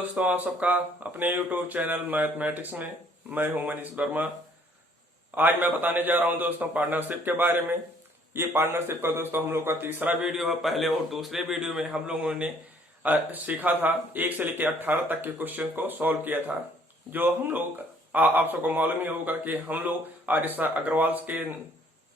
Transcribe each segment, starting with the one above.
दोस्तों, आप सबका अपने YouTube चैनल मैथमेटिक्स में। मैं हूं मनीष वर्मा। आज मैं बताने जा रहा हूं दोस्तों पार्टनरशिप के बारे में। ये पार्टनरशिप का दोस्तों हम लोग का तीसरा वीडियो है। पहले और दूसरे वीडियो में हम लोगों ने सीखा था 1 से लेकर 18 तक के क्वेश्चन को सॉल्व किया था। जो हम लोग आप सबको मालूम ही होगा कि हम लोग आरिसा अग्रवाल के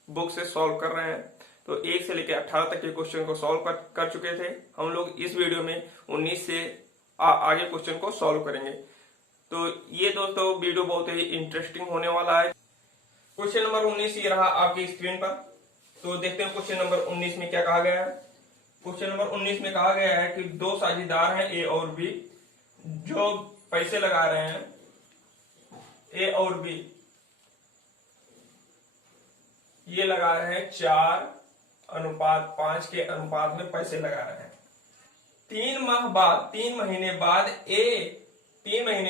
बुक से सॉल्व कर रहे हैं। तो 1 से लेकर 18 तक के क्वेश्चन को सॉल्व कर चुके थे। हम लोग इस वीडियो में 19 से आगे क्वेश्चन को सॉल्व करेंगे। तो ये दोस्तों वीडियो बहुत ही इंटरेस्टिंग होने वाला है। क्वेश्चन नंबर 19 ये रहा आपकी स्क्रीन पर। तो देखते हैं क्वेश्चन नंबर 19 में क्या कहा गया है। क्वेश्चन नंबर 19 में कहा गया है कि दो साझेदार हैं ए और बी, जो पैसे लगा रहे हैं ए और बी, ये लगा रहे हैं 4:5 के अनुपात में पैसे लगा रहे हैं। 3 महीने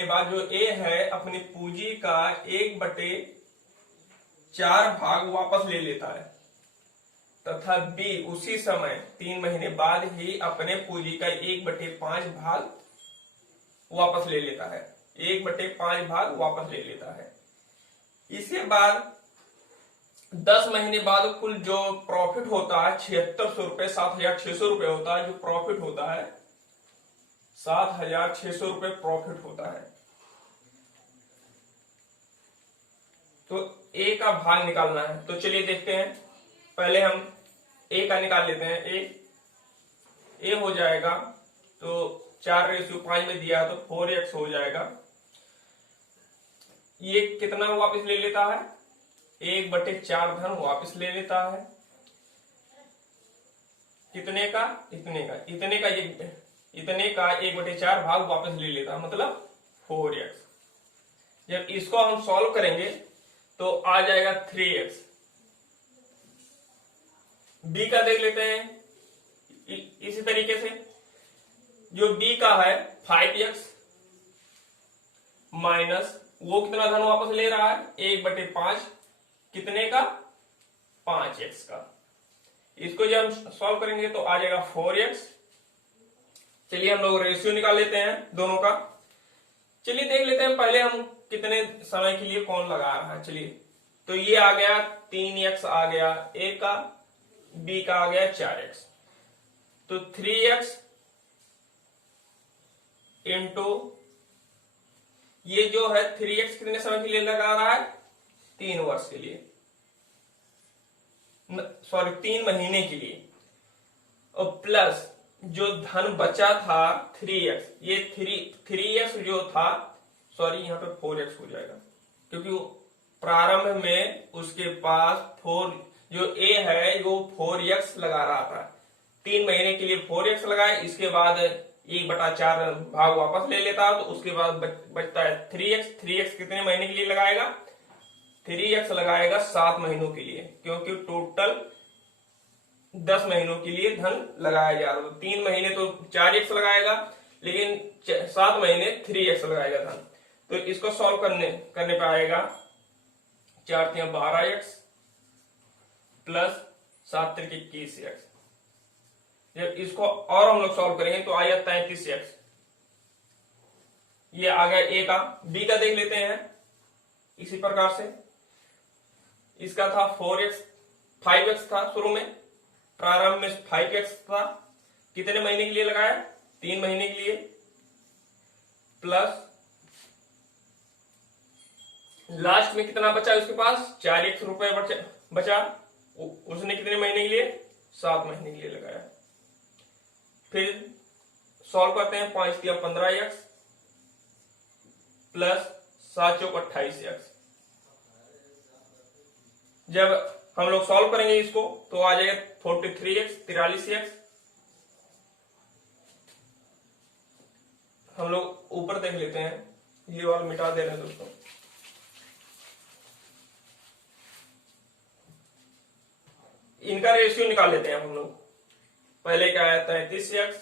बाद जो ए है अपनी पूंजी का 1/4 भाग वापस ले लेता है, तथा बी उसी समय 3 महीने बाद ही अपने पूंजी का 1/5 भाग वापस ले लेता है। 1/5 भाग वापस ले लेता है। इसके बाद 10 महीने बाद कुल जो प्रॉफिट होता है 7600 रुपए, 7600 रुपए होता है। जो प्रॉफिट होता है 7600 रुपए प्रॉफिट होता है। तो ए का भाग निकालना है। तो चलिए देखते हैं। पहले हम ए का निकाल लेते हैं। ए हो जाएगा तो 4:5 में दिया है तो 4x हो जाएगा। ये कितना वापस ले लेता है? 1/4 धन वापस ले लेता है। कितने का? इतने का 1/4 भाग वापस ले लेता है, मतलब 4x। जब इसको हम सॉल्व करेंगे तो आ जाएगा 3x। बी का देख लेते हैं इसी तरीके से। जो बी का है 5x माइनस वो कितना धन वापस ले रहा है? 1/5 कितने का? 5x का। इसको जब हम सॉल्व करेंगे तो आ जाएगा 4x। चलिए हम लोग रेशियो निकाल लेते हैं दोनों का। चलिए देख लेते हैं पहले हम कितने समय के लिए कौन लगा रहा है। चलिए तो ये आ गया 3x आ गया ए का, बी का आ गया 4x। तो 3x इंटू ये जो है 3x कितने समय के लिए लगा रहा है? 3 वर्ष के लिए, सॉरी 3 महीने के लिए। और प्लस जो धन बचा था 3x, ये 3x जो था, सॉरी यहाँ पे 4x हो जाएगा, क्योंकि वो प्रारंभ में उसके पास 4 जो ए है वो 4x लगा रहा था। 3 महीने के लिए 4x लगाए, इसके बाद 1/4 भाग वापस ले लेता है, तो उसके बाद बचता है 3x। 3x कितने महीने के लिए लगाएगा? 3x लगाएगा 7 महीनों के लिए, क्योंकि टोटल 10 महीनों के लिए धन लगाया जा रहा है। 3 महीने तो 4x लगाएगा, लेकिन 7 महीने 3x लगाएगा धन। तो इसको सॉल्व करने पे आएगा 4×3 12x प्लस 7×3 21x। जब इसको और हम लोग सॉल्व करेंगे तो आएगा 33x। ये आ गया ए का। बी का देख लेते हैं इसी प्रकार से। इसका था 5x था शुरू में, प्रारंभ में 5x था। कितने महीने के लिए लगाया? 3 महीने के लिए, प्लस लास्ट में कितना बचा उसके पास? 4x रुपए बचा। उसने कितने महीने के लिए? 7 महीने के लिए लगाया। फिर सॉल्व करते हैं। 5×3 15x प्लस 7×4 28x। जब हम लोग सॉल्व करेंगे इसको तो आ जाएगा 43x 43x। हम लोग ऊपर देख लेते हैं। ये वाला मिटा दे रहे हैं दोस्तों। इनका रेशियो निकाल लेते हैं हम लोग। पहले क्या आया? 33x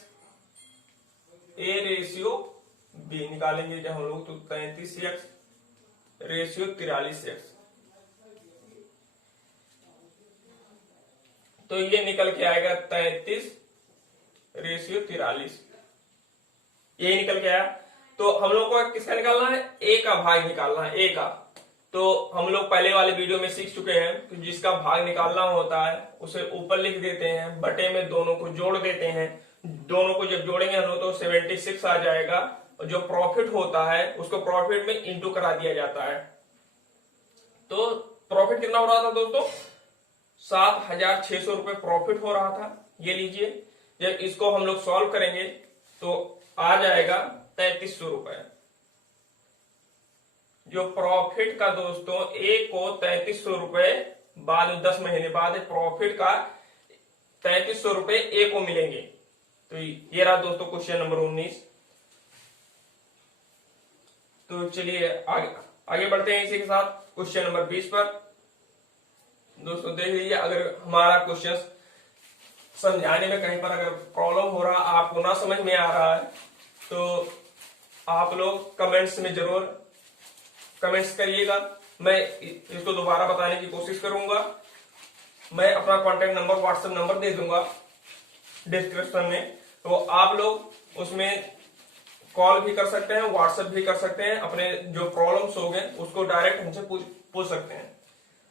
ए रेशियो बी निकालेंगे जब हम लोग, तो 33x रेशियो 43x। तो ये निकल के आएगा 33 रेशियो 43। ये निकल के आया। तो हम लोग को किसका निकालना है, ए का भाग निकालना है, ए का। तो हम लोग पहले वाले वीडियो में सीख चुके हैं कि जिसका भाग निकालना होता है उसे ऊपर लिख देते हैं, बटे में दोनों को जोड़ देते हैं, दोनों को जब जोड़ेंगे हम लोग तो 76 आ जाएगा, और जो प्रॉफिट होता है उसको प्रॉफिट में इंटू करा दिया जाता है। तो प्रॉफिट कितना हो रहा था दोस्तों, 7,600 रुपए प्रॉफिट हो रहा था। ये लीजिए, जब इसको हम लोग सॉल्व करेंगे तो आ जाएगा 3,300 रुपए। जो प्रॉफिट का दोस्तों ए को 3,300 रुपए बाद में 10 महीने बाद प्रॉफिट का 3,300 रुपए ए को मिलेंगे। तो ये रहा दोस्तों क्वेश्चन नंबर 19। तो चलिए आगे बढ़ते हैं इसी के साथ क्वेश्चन नंबर 20 पर। दोस्तों देख लीजिए, अगर हमारा क्वेश्चन समझाने में कहीं पर अगर प्रॉब्लम हो रहा, आपको ना समझ में आ रहा है, तो आप लोग कमेंट्स में जरूर कमेंट्स करिएगा। मैं इसको दोबारा बताने की कोशिश करूंगा। मैं अपना कॉन्टेक्ट नंबर, व्हाट्सएप नंबर दे दूंगा डिस्क्रिप्शन में, तो आप लोग उसमें कॉल भी कर सकते हैं, व्हाट्सएप भी कर सकते हैं, अपने जो प्रॉब्लम्स हो गए उसको डायरेक्ट हमसे पूछ सकते हैं।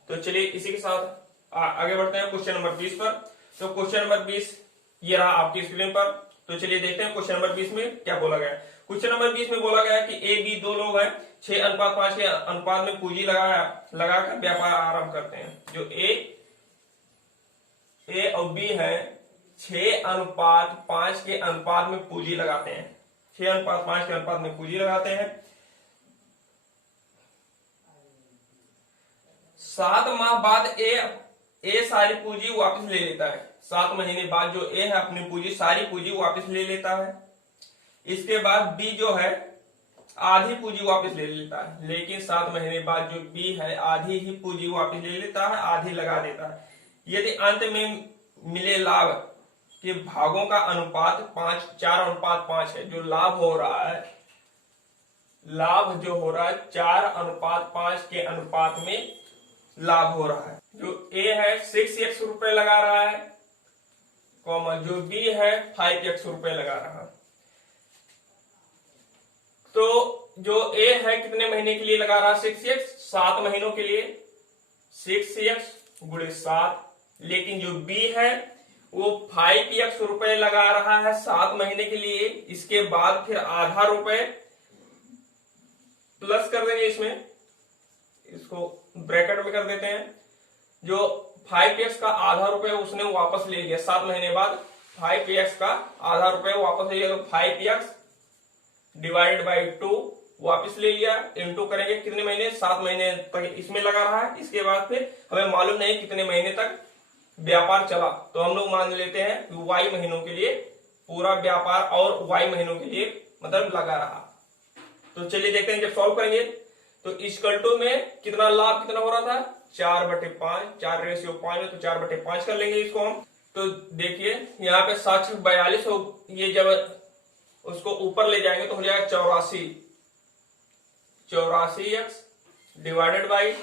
तो चलिए इसी के साथ आगे बढ़ते हैं क्वेश्चन नंबर 20 पर। तो क्वेश्चन नंबर 20 ये रहा आपकी स्क्रीन पर। तो चलिए देखते हैं क्वेश्चन नंबर 20 में क्या बोला गया। क्वेश्चन नंबर 20 में बोला गया कि ए बी दो लोग हैं, 6:5 के अनुपात में पूंजी लगाकर व्यापार आरंभ करते हैं। जो ए और बी है 6:5 के अनुपात में पूंजी लगाते हैं, 6:5 के अनुपात में पूंजी लगाते हैं। 7 माह बाद ए सारी पूंजी वापस ले लेता है। 7 महीने बाद जो ए है अपनी पूंजी, सारी पूंजी वापस ले लेता है। इसके बाद बी जो है आधी पूंजी वापस ले लेता है, लेकिन 7 महीने बाद जो बी है आधी ही पूंजी वापस ले लेता है, आधी लगा देता है। यदि अंत में मिले लाभ के भागों का अनुपात 4:5 है, जो लाभ हो रहा है, लाभ जो हो रहा है 4:5 के अनुपात में लाभ हो रहा है। जो ए है 6x रुपए लगा रहा है, कॉमा जो बी है 5x रुपए लगा रहा है। तो जो ए है कितने महीने के लिए लगा रहा है 6x, 7 महीनों के लिए 6x गुणे 7। लेकिन जो बी है वो 5x रुपए लगा रहा है 7 महीने के लिए। इसके बाद फिर आधा रुपए प्लस कर देंगे, इसमें इसको ब्रैकेट में कर देते हैं। जो 5x का आधा रुपए उसने वापस ले लिया 7 महीने बाद, 5x का आधा रुपए वापस ले लिया, तो 5x डिवाइडेड बाई 2 वापस ले लिया। इंटू करेंगे कितने महीने, 7 महीने तक इसमें लगा रहा है। इसके बाद फिर हमें मालूम नहीं कितने महीने तक व्यापार चला, तो हम लोग मान लेते हैं कि y महीनों के लिए पूरा व्यापार और y महीनों के लिए मतलब लगा रहा। तो चलिए देखते हैं, जब सॉल्व करेंगे तो इक्वल टू में कितना लाभ कितना हो रहा था 4/5, 4:5 है तो 4/5 कर लेंगे इसको हम। तो देखिए यहाँ पे 742 हो, ये जब उसको ऊपर ले जाएंगे तो हो जाएगा 84x डिवाइडेड बाई,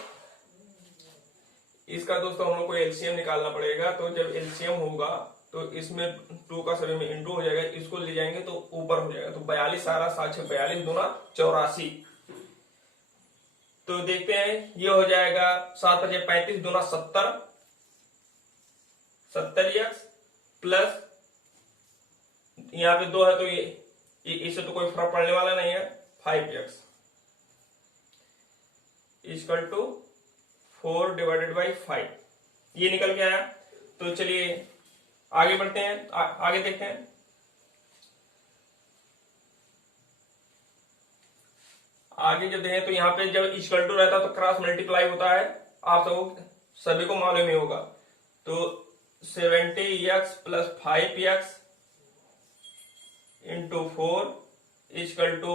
इसका दोस्तों हम लोग को एलसीएम निकालना पड़ेगा। तो जब एलसीएम होगा तो इसमें 2 का सभी में इंटू हो जाएगा, इसको ले जाएंगे तो ऊपर हो जाएगा। तो 42 सारा 742 दूना 84। तो देखते हैं ये हो जाएगा 7×35 दूना 70, 70x प्लस यहाँ पे 2 है तो ये इससे तो कोई फर्क पड़ने वाला नहीं है, 5x इक्वल टू 4/5 ये निकल के आया। तो चलिए आगे बढ़ते हैं, आगे देखते हैं। आगे जब देखें तो यहाँ पे जब इक्वल टू रहता है तो क्रॉस मल्टीप्लाई होता है, आप सभी को मालूम ही होगा। तो 70x plus 5x into 4 equal to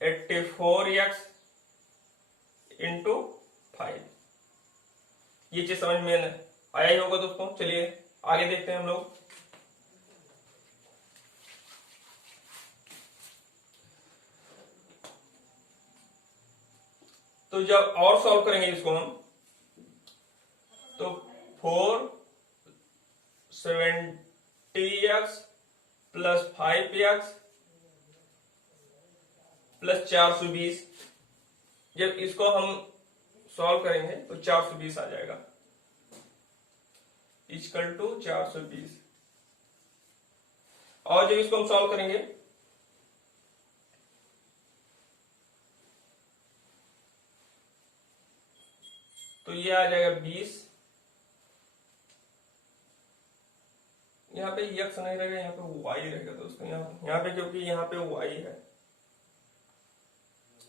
84x into 5। ये चीज समझ में आया ही होगा दोस्तों। चलिए आगे देखते हैं हम लोग। तो जब और सॉल्व करेंगे इसको हम तो 470x प्लस 5x प्लस 420। जब इसको हम सॉल्व करेंगे तो 420 आ जाएगा, इक्वल टू 420। और जब इसको हम सॉल्व करेंगे तो ये आ जाएगा 20। यहाँ पे यक्स नहीं रहेगा, यहाँ पे वाई रहेगा दोस्तों। यहाँ पे क्योंकि यहाँ पे वाई है,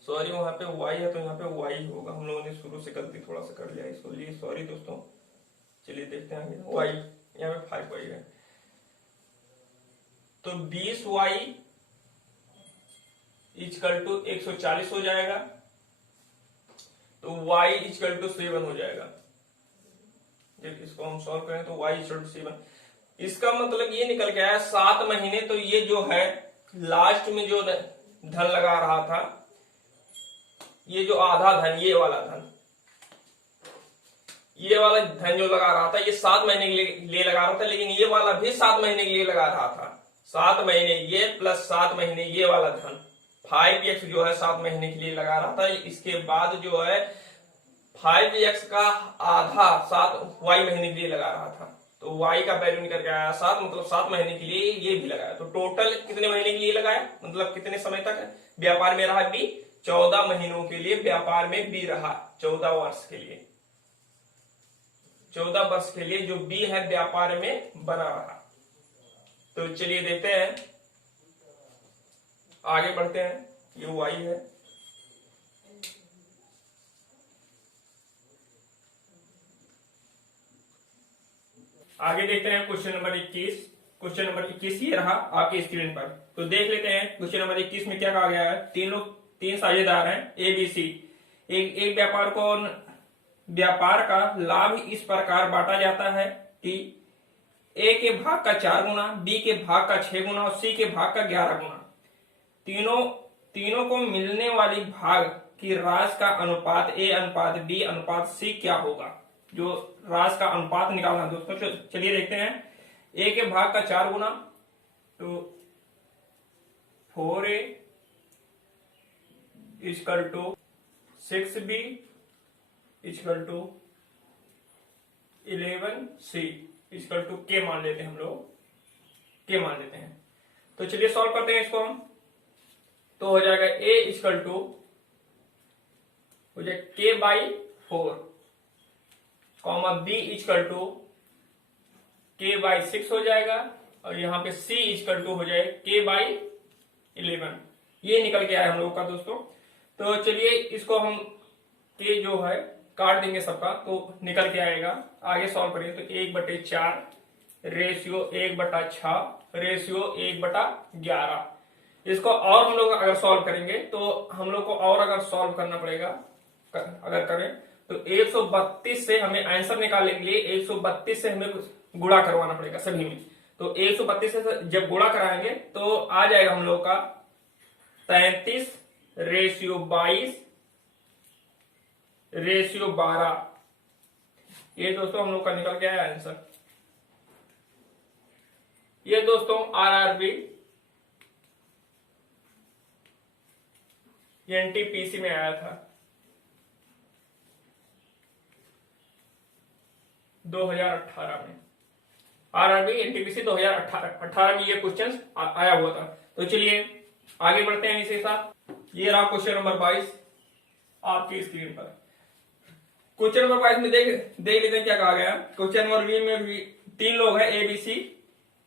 सॉरी वहां पे वाई है तो यहाँ पे वाई होगा। हम लोगों ने शुरू से गलती थोड़ा सा कर लिया, इसको लिए सॉरी दोस्तों। चलिए देखते हैं आगे। वाई यहाँ पे 5 वाई है, तो 20 वाई इक्वल टू 140 हो जाएगा, तो y इक्वल टू 7 हो जाएगा। जब इसको हम सॉल्व करें तो y इक्वल टू 7। इसका मतलब ये निकल के आया 7 महीने। तो ये जो है लास्ट में जो धन लगा रहा था, ये जो आधा धन, ये वाला धन, ये वाला धन जो लगा रहा था ये 7 महीने के लिए लगा रहा था, लेकिन ये वाला भी 7 महीने के लिए लगा रहा था। 7 महीने ये प्लस 7 महीने ये वाला धन 5x जो है 7 महीने के लिए लगा रहा था। इसके बाद जो है 5x का आधा 7 y महीने के लिए लगा रहा था, तो y का वैल्यू निकल के आया 7, मतलब 7 महीने के लिए ये भी लगाया। तो टोटल कितने महीने के लिए लगाया, मतलब कितने समय तक व्यापार में रहा बी, 14 महीनों के लिए व्यापार में बी रहा। 14 वर्ष के लिए, 14 वर्ष के लिए जो बी है व्यापार में बना रहा। तो चलिए देखते हैं, आगे बढ़ते हैं। ये वाई है, आगे देखते हैं क्वेश्चन नंबर 21। क्वेश्चन नंबर 21 ये रहा आपकी स्क्रीन पर। तो देख लेते हैं क्वेश्चन नंबर 21 में क्या कहा गया है। तीन साझेदार हैं ए बी सी। एक व्यापार का लाभ इस प्रकार बांटा जाता है कि ए के भाग का 4 गुना, बी के भाग का 6 गुना और सी के भाग का 11 गुना। तीनों को मिलने वाली भाग की राशि का अनुपात ए अनुपात बी अनुपात सी क्या होगा। जो राशि का अनुपात निकालना दोस्तों, चलिए देखते हैं। ए के भाग का 4 गुना, तो 4a equal to 6b equal to 11c equal to K मान लेते हैं हम लोग, के मान लेते हैं। तो चलिए सॉल्व करते हैं इसको हम। तो हो जाएगा a इक्वल टू हो जाएगा k by 4 comma b equal to k by 6 हो जाएगा, और यहाँ पे c इक्वल टू हो जाएगा k बाई 11। ये निकल के आया हम लोगों का दोस्तों। तो चलिए इसको हम k जो है काट देंगे सबका, तो निकल के आएगा। आगे सॉल्व करेंगे तो 1/4 रेशियो 1/6 रेशियो 1/11। इसको और हम लोग अगर सॉल्व करेंगे तो हम लोग को और अगर सॉल्व करना पड़ेगा, अगर करें तो 132 से हमें आंसर निकालने के लिए 132 से हमें गुणा करवाना पड़ेगा सभी में। तो 132 से जब गुणा कराएंगे तो आ जाएगा हम लोग का 33 रेशियो 22 रेशियो 12। ये दोस्तों हम लोग का निकल गया है आंसर। ये दोस्तों आरआरबी एनटीपीसी में आया था 2018 में। आरआरबी एनटीपीसी 2018 में ये क्वेश्चन आया हुआ था। तो चलिए आगे बढ़ते हैं इसी के साथ। ये रहा क्वेश्चन नंबर 22 आपकी स्क्रीन पर। क्वेश्चन नंबर 22 में देख लेते हैं क्या कहा गया। क्वेश्चन नंबर बी में भी 3 लोग हैं ए बी सी,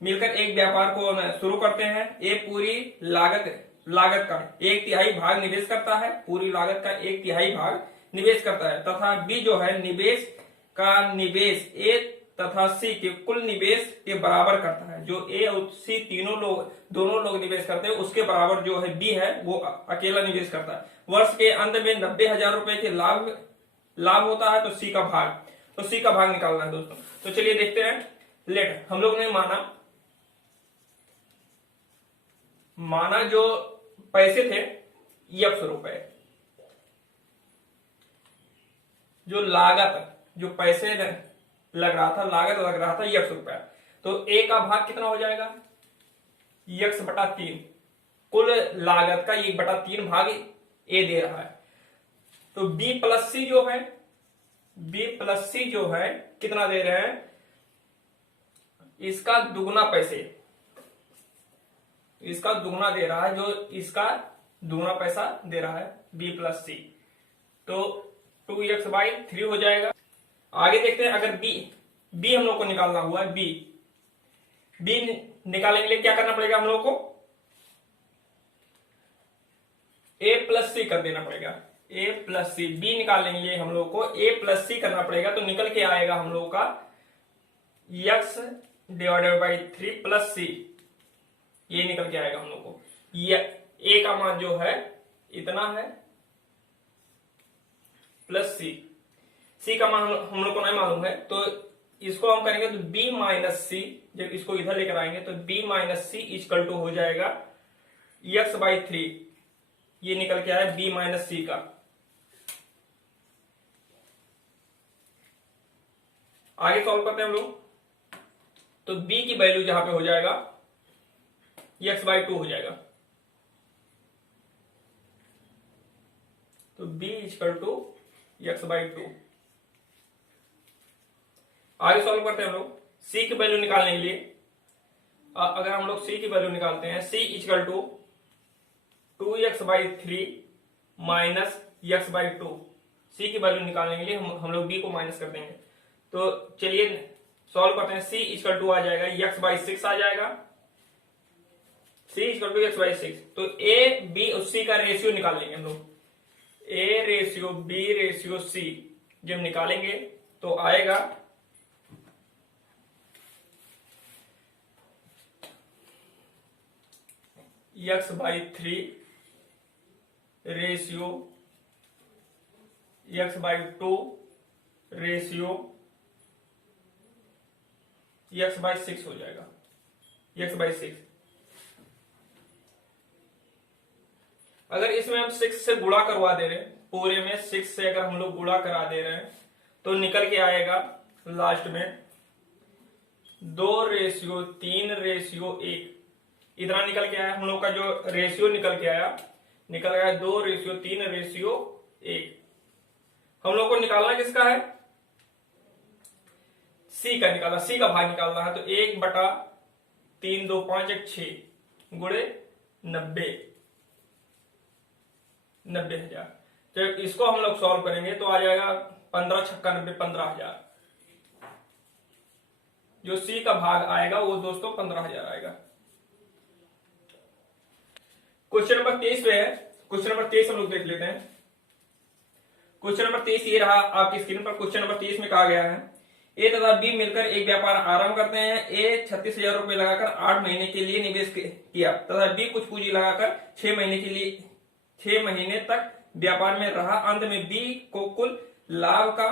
मिलकर एक व्यापार को शुरू करते हैं। ए पूरी लागत का 1/3 भाग निवेश करता है, पूरी लागत का 1/3 भाग निवेश करता है, तथा बी जो है निवेश निवेश ए तथा सी के कुल निवेश के बराबर करता है। जो ए और सी दोनों लोग निवेश करते हैं उसके बराबर जो है बी है वो अकेला निवेश करता है। वर्ष के अंत में 90,000 रुपए के लाभ होता है। तो सी का भाग निकालना है दोस्तों। तो चलिए देखते हैं। लेट हम लोग ने माना जो पैसे थे X रुपए, जो लागत जो पैसे लग रहा था, लागत लग रहा था X रुपया। तो A का भाग कितना हो जाएगा X/3। कुल लागत का 1/3 भाग ए दे रहा है। तो बी प्लस सी जो है, बी प्लस सी जो है कितना दे रहे हैं, इसका दुगना पैसे, इसका दुगना दे रहा है, जो इसका दुगना पैसा दे रहा है बी प्लस सी। तो 2x/3 हो जाएगा। आगे देखते हैं, अगर बी हम लोग को निकालना हुआ है, बी निकालने के लिए क्या करना पड़ेगा हम लोग को, ए प्लस सी कर देना पड़ेगा, ए प्लस सी। बी निकालने के लिए हम लोग को ए प्लस सी करना पड़ेगा। तो निकल के आएगा हम लोग का x/3 प्लस सी, ये निकल के आएगा हम लोग को। ये ए का मान जो है इतना है, प्लस सी का मान हम लोग को नहीं मालूम है, तो इसको हम करेंगे तो b माइनस सी, जब इसको इधर लेकर आएंगे तो b minus c equal to हो जाएगा x/3। ये निकल के आया b माइनस सी का। आगे सॉल्व करते हैं हम लोग। तो b की वैल्यू जहां पे हो जाएगा x/2 हो जाएगा। तो b इक्वल टू x/2। आगे सॉल्व करते हैं हम लोग। c की वैल्यू निकालने के लिए अगर हम लोग c की वैल्यू निकालते हैं, c equal to 2x/3 minus x/2। c की वैल्यू निकालने के लिए हम लोग b को माइनस कर देंगे। तो चलिए सॉल्व करते हैं। c इक्वल टू आ जाएगा x/6 आ जाएगा, c इक्वल टू x/6। तो a b और c का रेशियो निकाल लेंगे हम लोग, a ratio b ratio c जब निकालेंगे तो आएगा x/3 ratio x/2 ratio x/6 हो जाएगा, x/6। अगर इसमें हम 6 से गुणा करवा दे रहे हैं, पूरे में 6 से अगर हम लोग गुणा करा दे रहे हैं तो निकल के आएगा लास्ट में 2:3:1। इतना निकल के आया हम लोग का, जो रेशियो निकल के आया, निकल गया 2:3:1। हम लोग को निकालना किसका है, सी का निकालना, सी का भाग निकालना है। तो 1/3 2 5 1 6 गुणे 90,000। जब इसको हम लोग सॉल्व करेंगे तो आ जाएगा 15 छक्का 90 15,000। जो सी का भाग आएगा वो दोस्तों 15,000 आएगा। क्वेश्चन नंबर 23 पे है। क्वेश्चन नंबर 23 हम लोग देख लेते हैं। क्वेश्चन नंबर 23 ये रहा आपकी स्क्रीन पर। क्वेश्चन नंबर 23 में कहा गया है, ए तथा बी मिलकर एक व्यापार आरंभ करते हैं। ए 36,000 रुपए लगाकर 8 महीने के लिए निवेश किया तथा बी कुछ पूंजी लगाकर 6 महीने तक व्यापार में रहा। अंत में बी को कुल लाभ का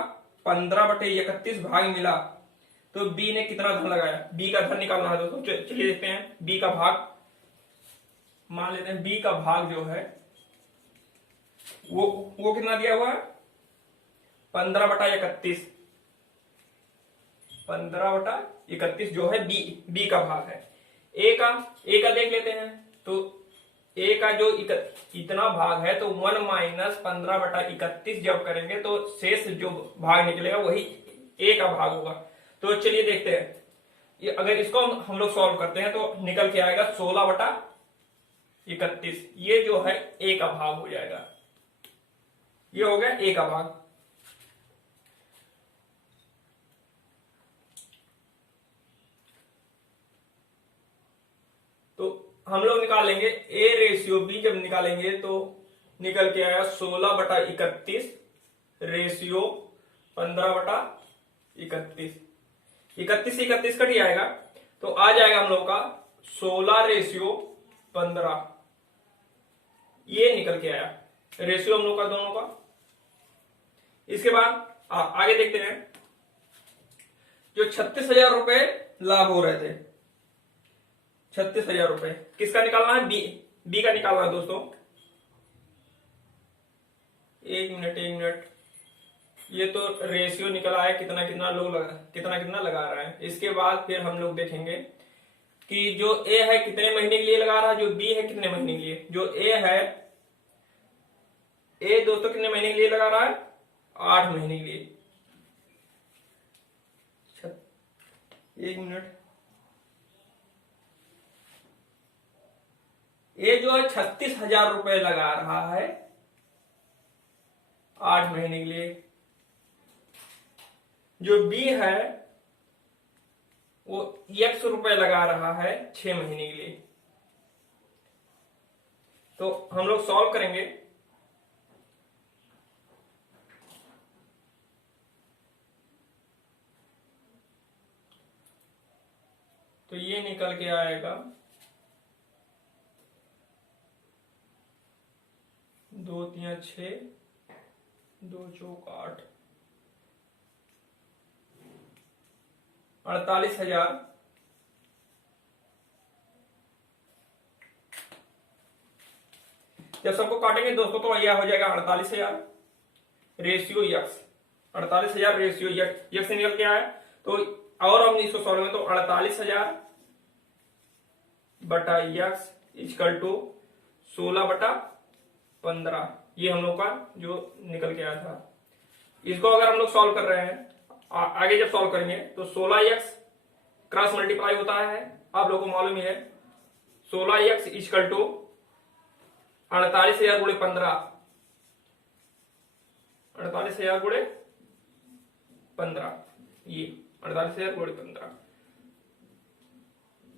15/31 भाग मिला। तो बी ने कितना धन लगाया, बी का धन निकालना है दोस्तों। चलिए देखते हैं बी का भाग। मान लेते हैं बी का भाग जो है वो कितना दिया हुआ है, 15/31। 15/31 जो है बी का भाग है। ए का देख लेते हैं। तो ए का जो इतना भाग है तो 1 माइनस 15/31 जब करेंगे तो शेष जो भाग निकलेगा वही ए का भाग होगा। तो चलिए देखते हैं, ये अगर इसको हम लोग सॉल्व करते हैं तो निकल के आएगा 16/31। ये जो है ए का भाग हो जाएगा। ये हो गया ए का भाग। तो हम लोग निकाल लेंगे ए रेशियो बी। जब निकालेंगे तो निकल के आया 16/31 रेशियो 15/31। 31 कट ही आएगा तो आ जाएगा हम लोग का 16:15। ये निकल के आया रेशियो हम लोग का दोनों का। इसके बाद आगे देखते हैं, जो 36,000 रुपए लाभ हो रहे थे, 36,000 रुपए किसका निकालना है, बी का निकालना है दोस्तों। एक मिनट, ये तो रेशियो निकल आया कितना लोग लगा, कितना लगा रहा है। इसके बाद फिर हम लोग देखेंगे कि जो ए है कितने महीने के लिए लगा रहा है, जो बी है कितने महीने के लिए। जो ए है, ए दोस्तों कितने महीने के लिए लगा रहा है, 8 महीने के लिए। 1 मिनट। ए जो है 36,000 रुपए लगा रहा है 8 महीने के लिए। जो बी है वो X रुपए लगा रहा है 6 महीने के लिए। तो हम लोग सॉल्व करेंगे। तो ये निकल के आएगा 2 3 6, 2 चौक 8, 48,000 जब सबको काटेंगे दोस्तों तो यह हो जाएगा 48,000 रेशियो यक्स। 48,000 रेशियो यक्स से निकल के आया। तो और हम इसको सॉल्व करें तो 48,000 बटा यक्स इक्वल टू 16/15। ये हम लोग का जो निकल के आया था। इसको अगर हम लोग सॉल्व कर रहे हैं, आगे जब सॉल्व करेंगे तो 16x क्रॉस मल्टीप्लाई होता है, आप लोगों को मालूम ही है। 16x इक्वल टू 48,000 गुणे 15, 48,000 गुणे 15, ये 48,000 गुणे 15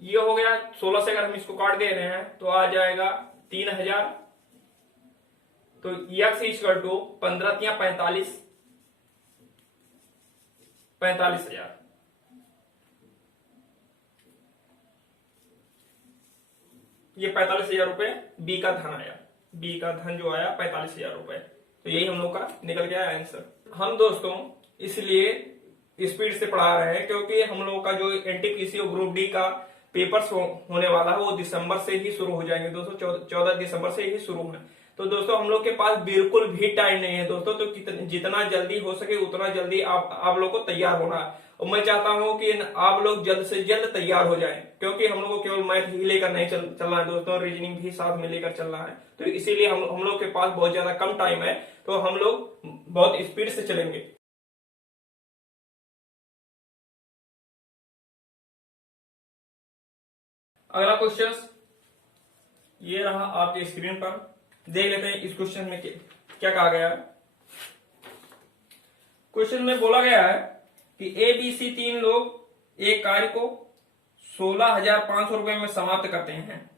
ये हो गया। 16 से अगर हम इसको काट दे रहे हैं तो आ जाएगा 3,000। तो x इक्वल टू 15 या 45,000। ये 45,000 रुपए बी का धन आया। बी का धन जो आया 45,000 रुपए। तो यही हम लोग का निकल गया आंसर। हम दोस्तों इसलिए स्पीड से पढ़ा रहे हैं क्योंकि हम लोग का जो एनटीपीसी और ग्रुप डी का पेपर्स होने वाला है वो दिसंबर से ही शुरू हो जाएंगे दोस्तों। 14 दिसंबर से ही शुरू है। तो दोस्तों हम लोग के पास बिल्कुल भी टाइम नहीं है दोस्तों। तो जितना जल्दी हो सके उतना जल्दी आप लोग को तैयार होना है। और मैं चाहता हूं कि आप लोग जल्द से जल्द तैयार हो जाएं क्योंकि हम लोग को केवल मैथ ही लेकर नहीं चलना है दोस्तों, रीजनिंग भी साथ में लेकर चलना है। तो इसीलिए हम लोग के पास बहुत ज्यादा कम टाइम है। तो हम लोग बहुत स्पीड से चलेंगे। अगला क्वेश्चन ये रहा आपके स्क्रीन पर। देख लेते हैं इस क्वेश्चन में क्या कहा गया है। क्वेश्चन में बोला गया है कि ए बी सी 3 लोग एक कार्य को 16,500 रुपए में समाप्त करते हैं।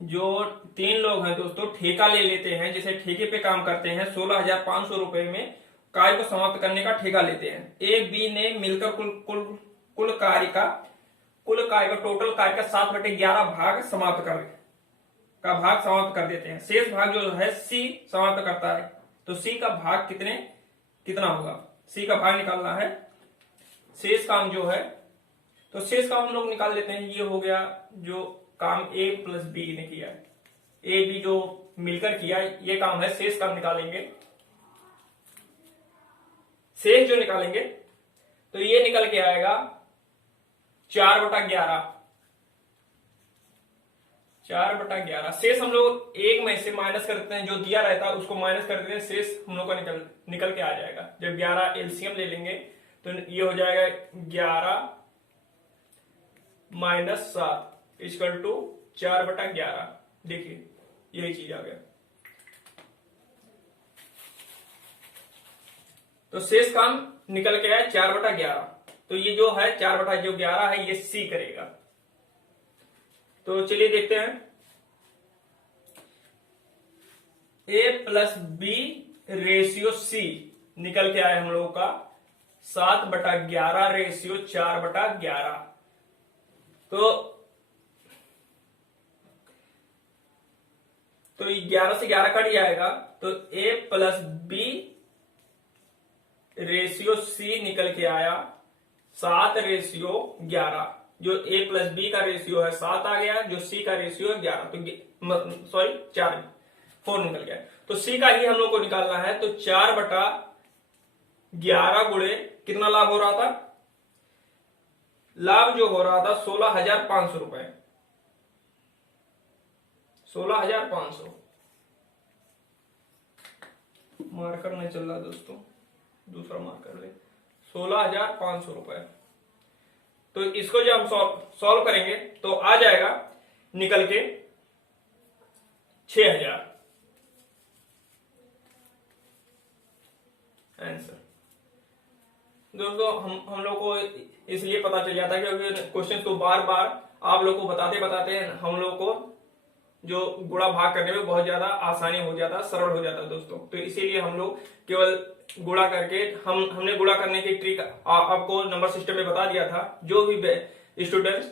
जो 3 लोग हैं दोस्तों ठेका ले लेते हैं, जैसे ठेके पे काम करते हैं, 16,500 रुपए में कार्य को समाप्त करने का ठेका लेते हैं। ए बी ने मिलकर कुल कार्य का टोटल कार्य का 7/11 भाग समाप्त कर देते हैं। शेष भाग जो है सी समाप्त करता है। तो सी का भाग कितना होगा, सी का भाग निकालना है। शेष काम जो है तो शेष काम हम लोग निकाल लेते हैं। ये हो गया जो काम ए प्लस बी ने किया है, ए बी जो मिलकर किया ये काम है। शेष काम निकालेंगे। शेष जो निकालेंगे तो ये निकल के आएगा 4/11। 4/11 शेष हम लोग एक में से माइनस कर देते हैं, जो दिया रहता है उसको माइनस कर देते हैं, शेष हम लोग का निकल के आ जाएगा। जब 11 एलसीएम ले लेंगे तो ये हो जाएगा 11 - 7 इक्वल टू 4/11। देखिए यही चीज आ गया। तो शेष काम निकल के आया 4/11। तो ये जो है 4/11 है ये सी करेगा। तो चलिए देखते हैं। ए प्लस बी रेशियो सी निकल के आया हम लोगों का 7/11 रेशियो 4/11। तो 11 से 11 कट जाएगा। तो ए प्लस बी रेशियो सी निकल के आया 7/11। जो ए प्लस बी का रेशियो है 7 आ गया, जो सी का रेशियो है 11। तो सॉरी 4 निकल गया। तो सी का ही हम लोग को निकालना है। तो 4/11 गुणे कितना लाभ हो रहा था, लाभ जो हो रहा था 16,500 रुपए, 16,500। मार्कर नहीं चल रहा दोस्तों, दूसरा मार्कर ले। 16,500 रुपए। तो इसको जब हम सॉल्व करेंगे तो आ जाएगा निकल के 6,000 आंसर। दोस्तों हम लोग को इसलिए पता चल जाता है क्योंकि क्वेश्चन को बार बार आप लोग को बताते बताते हम लोग को जो गुणा भाग करने में बहुत ज्यादा आसानी हो जाता, सरल हो जाता दोस्तों। तो इसीलिए हम लोग केवल गुणा करके हमने गुणा करने की ट्रिक आपको नंबर सिस्टम में बता दिया था। जो भी स्टूडेंट्स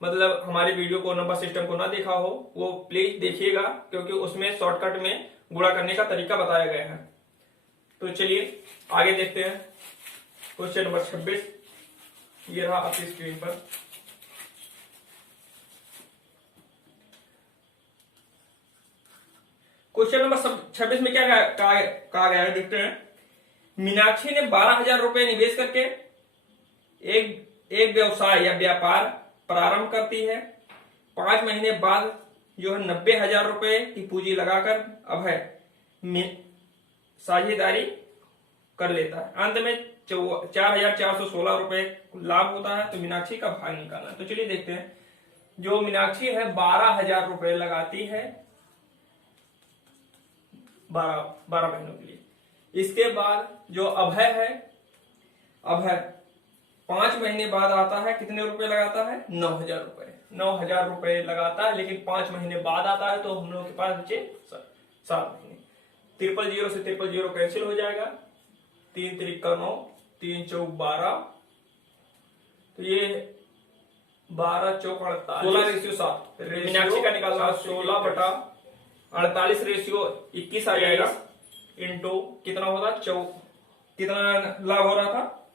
मतलब हमारे वीडियो को नंबर सिस्टम को ना देखा हो वो प्लीज देखिएगा, क्योंकि उसमें शॉर्टकट में गुणा करने का तरीका बताया गया है। तो चलिए आगे देखते हैं। क्वेश्चन नंबर 26 ये रहा आपकी स्क्रीन पर। क्वेश्चन नंबर 26 में क्या कहा गया है देखते हैं। मीनाक्षी ने 12,000 रुपए निवेश करके एक व्यवसाय या व्यापार प्रारंभ करती है। 5 महीने बाद जो है 90,000 रुपए की पूंजी लगाकर अभय साझेदारी कर लेता है। अंत में 4,416 रुपए लाभ होता है। तो मीनाक्षी का भाग निकालना है। तो चलिए देखते हैं। जो मीनाक्षी है 12,000 रुपए लगाती है 12 महीनों के लिए। इसके बाद जो अभय है, अभय 5 महीने बाद आता है, कितने रुपए लगाता है? 9,000 रुपए। 9,000 रुपए लगाता है, लेकिन 5 महीने बाद आता है। तो हम लोग के पास बचे 7 महीने। 000 से 000 कैंसिल हो जाएगा। 3 3 का 9, 3 चौक 12। तो ये 12 चौक 48, 16:7। मीनाक्षी का निकालना 16/48 रेशियो 21 आ जाएगा। इंटू कितना होगा? कितना लाभ हो रहा था?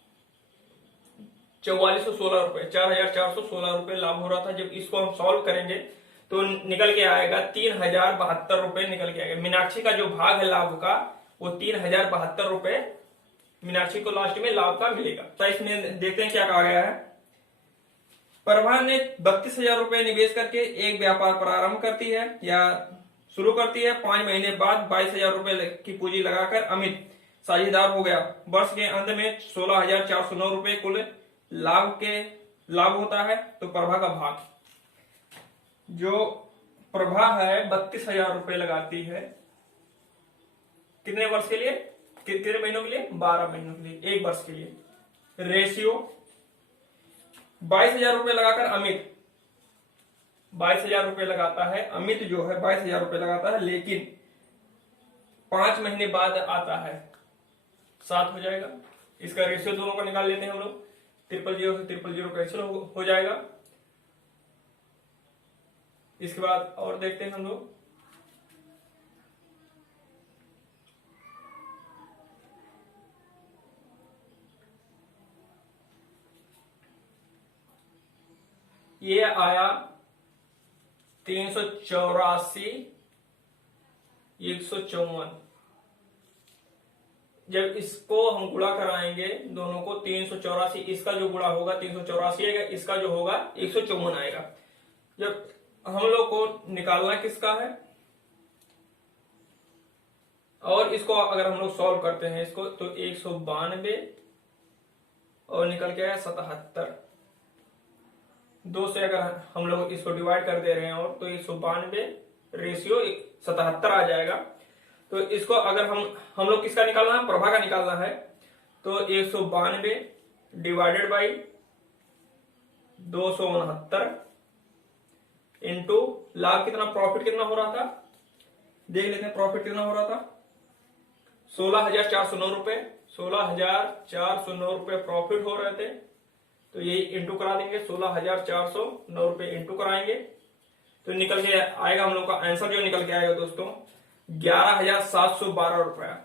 4,416 रुपए, 4,416 रुपए लाभ हो रहा था। जब इसको हम सॉल्व करेंगे तो निकल के आएगा 3,072 रुपए निकल के आएगा। मीनाक्षी का जो भाग है लाभ का वो 3,072 रुपए मीनाक्षी को लास्ट में लाभ का मिलेगा। तो इसमें देखते हैं क्या कहा गया है। प्रभा ने 32,000 रुपए निवेश करके एक व्यापार प्रारंभ करती है या शुरू करती है। 5 महीने बाद 22,000 रुपए की पूंजी लगाकर अमित साझेदार हो गया। वर्ष के अंत में 16,409 रुपए कुल लाभ होता है। तो प्रभा का भाग, जो प्रभा है 32,000 रुपए लगाती है कितने वर्ष के लिए? कितने महीनों के लिए? 12 महीनों के लिए, 1 वर्ष के लिए। रेशियो 22,000 रुपए लगाकर अमित 22,000 रुपए लगाता है। अमित जो है 22,000 रुपए लगाता है, लेकिन 5 महीने बाद आता है 7 हो जाएगा। इसका रेशियो दोनों का निकाल लेते हैं हम लोग। 000 से 000 कैंसिल हो जाएगा। इसके बाद और देखते हैं हम लोग। ये आया 384, 154। जब इसको हम गुणा कराएंगे दोनों को, 384 इसका जो गुणा होगा 384 आएगा, इसका जो होगा 154 आएगा। जब हम लोग को निकालना किसका है, और इसको अगर हम लोग सॉल्व करते हैं इसको तो 192 और निकल के आया 77। 2 से अगर हम लोग इसको डिवाइड कर दे रहे हैं और तो 192 रेशियो 77 आ जाएगा। तो इसको अगर हम लोग किसका निकालना है? प्रभा का निकालना है। तो 192 डिवाइडेड बाई 269 इंटू लाभ कितना, प्रॉफिट कितना हो रहा था देख लेते हैं। प्रॉफिट कितना हो रहा था? 16,409 रुपए। 16,409 रुपए प्रॉफिट हो रहे थे। तो ये इंटू करा देंगे। 16,409 रुपए इंटू कराएंगे तो निकल के आएगा हम लोग का आंसर। जो निकल के आएगा दोस्तों 11,712 रुपया।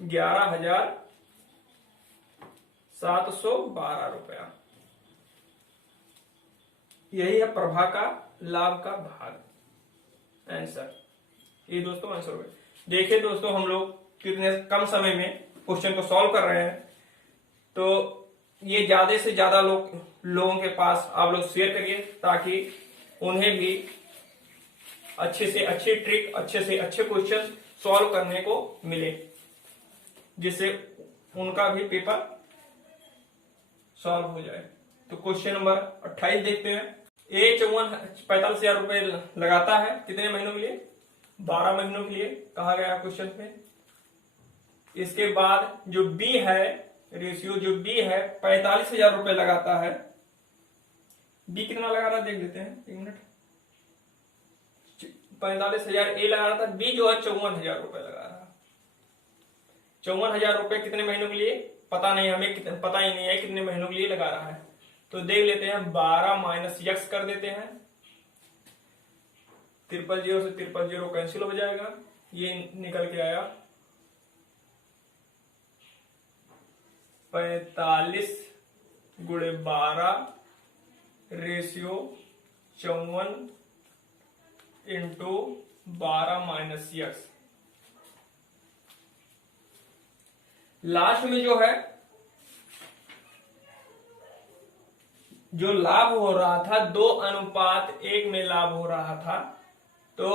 11,712 रुपया। यही है प्रभा का लाभ का भाग आंसर। ये दोस्तों आंसर हो गया। देखिए दोस्तों हम लोग कितने कम समय में क्वेश्चन को सॉल्व कर रहे हैं। तो ये ज्यादा से ज्यादा लोगों के पास आप लोग शेयर करिए, ताकि उन्हें भी अच्छे से अच्छे ट्रिक, अच्छे से अच्छे क्वेश्चन सॉल्व करने को मिले, जिससे उनका भी पेपर सॉल्व हो जाए। तो क्वेश्चन नंबर 28 देखते हैं। ए 45,000 रुपए लगाता है कितने महीनों के लिए? 12 महीनों के लिए कहा गया क्वेश्चन में। इसके बाद जो बी है रेशियो, जो बी है 45,000 रुपए लगाता है। बी कितना लगा रहा है देख लेते हैं, एक मिनट। 45,000 ए लगा रहा था, बी जो है 54,000 रुपए लगा रहा है। 54,000 रुपए कितने महीनों के लिए पता नहीं, हमें पता ही नहीं है कितने महीनों के लिए लगा रहा है। तो देख लेते हैं, 12 माइनस यक्स कर देते हैं। 000 से 000 कैंसिल हो जाएगा, ये निकल के आया 45 गुणे 12 ratio 54 into 12 minus x. Last में जो है, जो लाभ हो रहा था 2:1 में लाभ हो रहा था, तो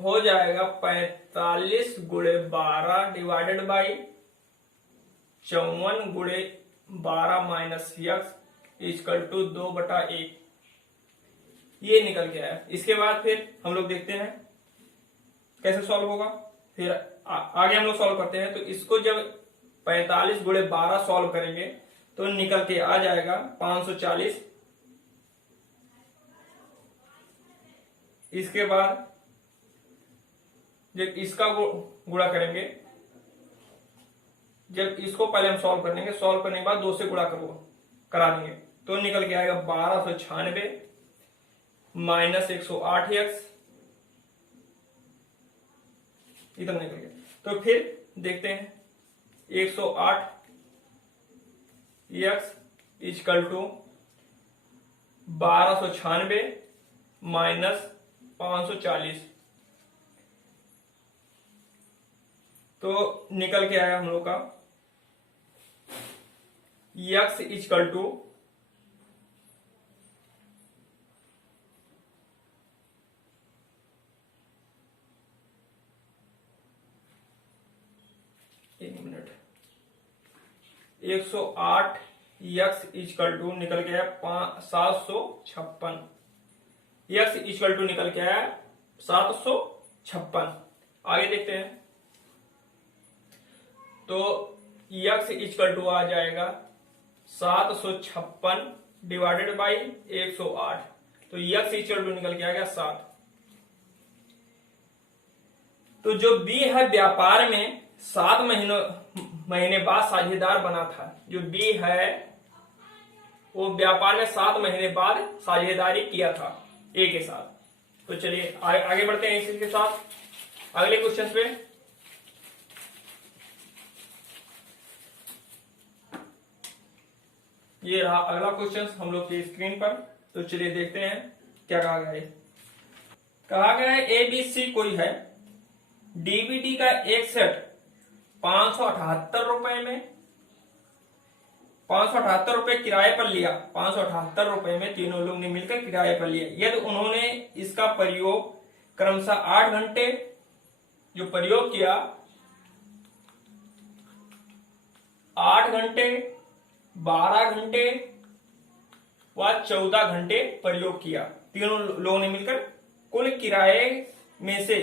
हो जाएगा 45 गुणे 12 डिवाइडेड बाई 54 गुणे 12 माइनस यक्स इक्वल टू 2/1। ये निकल के आया। इसके बाद फिर हम लोग देखते हैं कैसे सॉल्व होगा। फिर आगे हम लोग सॉल्व करते हैं। तो इसको जब 45 गुणे 12 सॉल्व करेंगे तो निकल के आ जाएगा 540। इसके बाद जब इसका गुणा करेंगे, जब इसको पहले हम सॉल्व करेंगे, सॉल्व करने के बाद 2 से गुणा करा देंगे तो निकल के आएगा 1296 माइनस 108 इतना निकल गया। तो फिर देखते हैं 108 एक्स इक्वल टू 1296 माइनस 540, तो निकल के आया हम लोग का x equal to 108 x equal to निकल के आया 756। एक्स इक्वल टू निकल के आया 756। आगे देखते हैं। तो एक्स इक्वल टू आ जाएगा 756 डिवाइडेड बाई 108। तो एक्स इक्वल टू निकल के आ गया 7। तो जो बी है व्यापार में 7 महीने बाद साझेदार बना था। जो बी है वो व्यापार में 7 महीने बाद साझेदारी किया था ए के साथ। तो चलिए आगे बढ़ते हैं इसी के साथ अगले क्वेश्चन पे। ये रहा अगला क्वेश्चन हम लोग की स्क्रीन पर। तो चलिए देखते हैं क्या कहा गया है। कहा गया है ABC कोई है, डीवीडी का एक सेट 578 रुपए में 578 रुपए किराए पर लिया। 578 रुपए में तीनों लोग ने मिलकर किराए पर लिया। यदि उन्होंने इसका प्रयोग क्रमशः 8 घंटे जो प्रयोग किया, 8 घंटे, 12 घंटे व 14 घंटे प्रयोग किया, तीनों लोगों ने मिलकर कुल किराए में से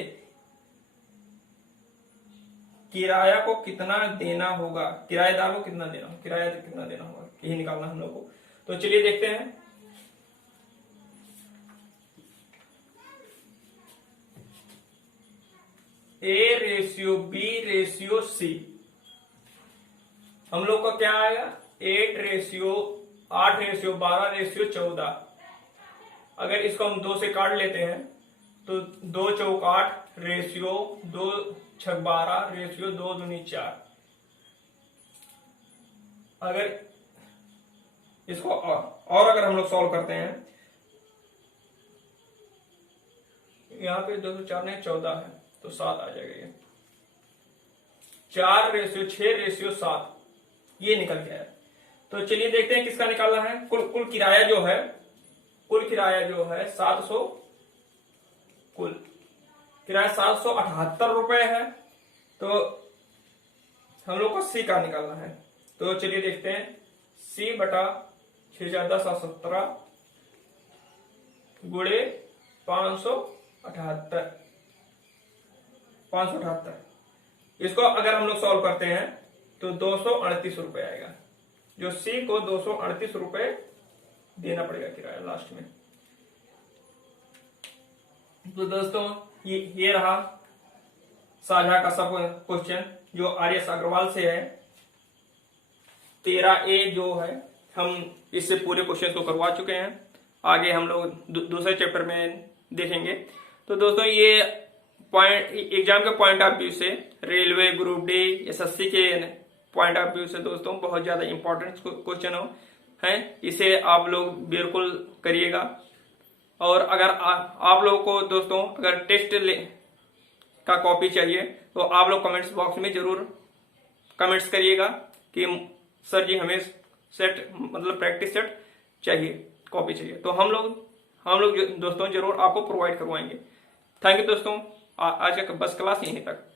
किराया को कितना देना होगा, किराएदार को कितना देना होगा, किराया कितना देना होगा, यही निकालना हम लोग को। तो चलिए देखते हैं। A ratio b ratio c, हम लोग का क्या आएगा 8 रेशियो 8 रेशियो 12 रेशियो 14। अगर इसको हम 2 से काट लेते हैं तो 2 चौक 8 रेशियो 2 6 12 रेशियो 2 दूनी 4। अगर इसको और अगर हम लोग सॉल्व करते हैं, यहां पे 2 4 नहीं 14 है तो 7 आ जाएगा। ये 4 रेशियो 6 रेशियो 7 ये निकल गया है। तो चलिए देखते हैं किसका निकालना है। कुल किराया जो है, कुल किराया जो है 700, कुल किराया 778 रुपए है। तो हम लोग को सी का निकालना है। तो चलिए देखते हैं, सी बटा 6,10,17 गुणे 578, इसको अगर हम लोग सॉल्व करते हैं तो 238 रुपए आएगा। जो सी को 238 रुपए देना पड़ेगा किराया लास्ट में। तो दोस्तों ये रहा साझा का सब क्वेश्चन जो आर.एस. अग्रवाल से है। 13A जो है हम इससे पूरे क्वेश्चन को करवा चुके हैं। आगे हम लोग दूसरे चैप्टर में देखेंगे। तो दोस्तों ये पॉइंट एग्जाम के पॉइंट ऑफ व्यू से, रेलवे, ग्रुप डी, एसएससी के पॉइंट ऑफ व्यू से दोस्तों बहुत ज्यादा इंपॉर्टेंट क्वेश्चन है। इसे आप लोग बिल्कुल करिएगा। और अगर आप लोगों को दोस्तों अगर टेस्ट का कॉपी चाहिए तो आप लोग कमेंट्स बॉक्स में जरूर कमेंट्स करिएगा कि सर जी हमें सेट मतलब प्रैक्टिस सेट चाहिए, कॉपी चाहिए। तो हम लोग दोस्तों जरूर आपको प्रोवाइड करवाएंगे। थैंक यू दोस्तों, आज का बस क्लास यहीं तक।